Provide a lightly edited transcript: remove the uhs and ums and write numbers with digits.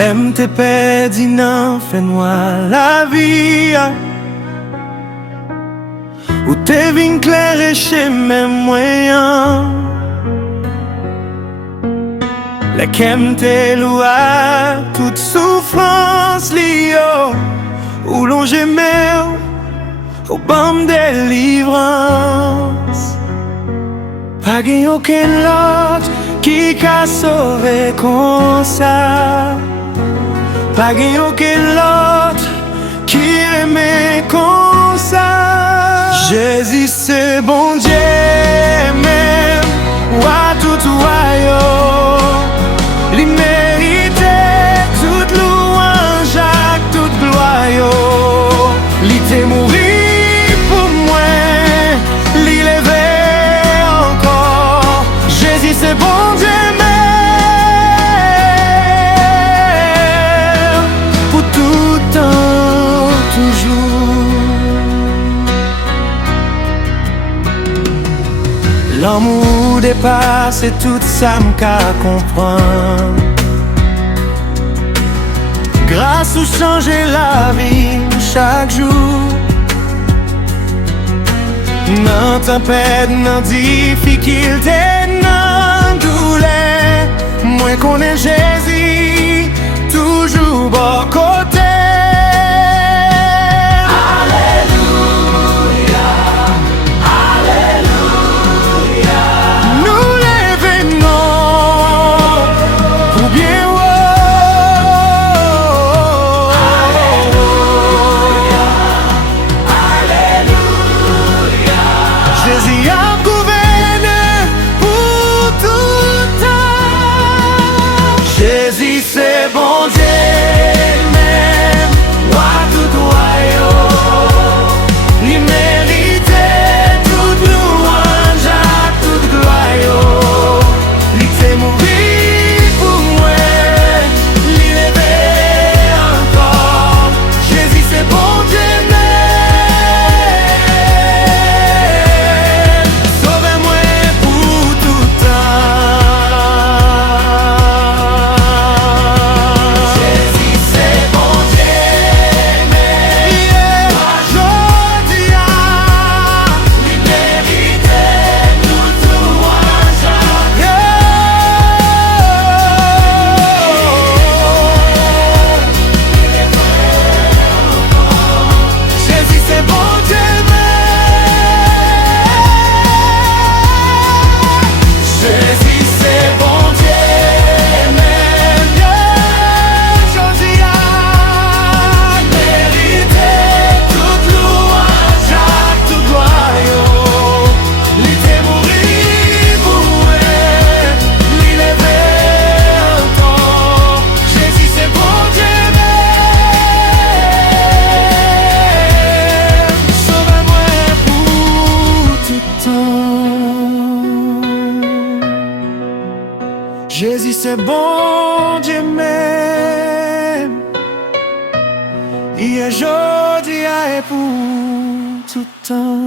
L'aime te perdu, non, fais-moi la vie. Ou t'es vin clair chez mes moyens. La kem te loua, toute souffrance liée. Ou l'on gemait au bam délivrance. Pas gagne aucun lot qui qu'a sauvé comme ça. Pas gagne aucun lot qui aimait comme ça. Jésus c'est bon Dieu même ou à tout royaume. Il méritait toute louange, toute gloire. Il était mouru pour moi, il levé encore. Jésus c'est bon Dieu même pour tout temps, toujours. L'amour dépasse tout ça m'qu'a comprendre. Grâce ou changer la vie chaque jour. Nan tempête, nan difficulté, nan douleur. Moi connais Jésus, toujours bon côté. Jésus a gouverné pour tout temps. Jésus c'est bon Dieu même, roi tout royaume. Il méritait toute louange, toute gloire. Il s'est mouru pour moi, il levé encore. Jésus c'est bon Dieu même. Jésus c'est bon Dieu même. Hier, aujourd'hui et pour tout temps.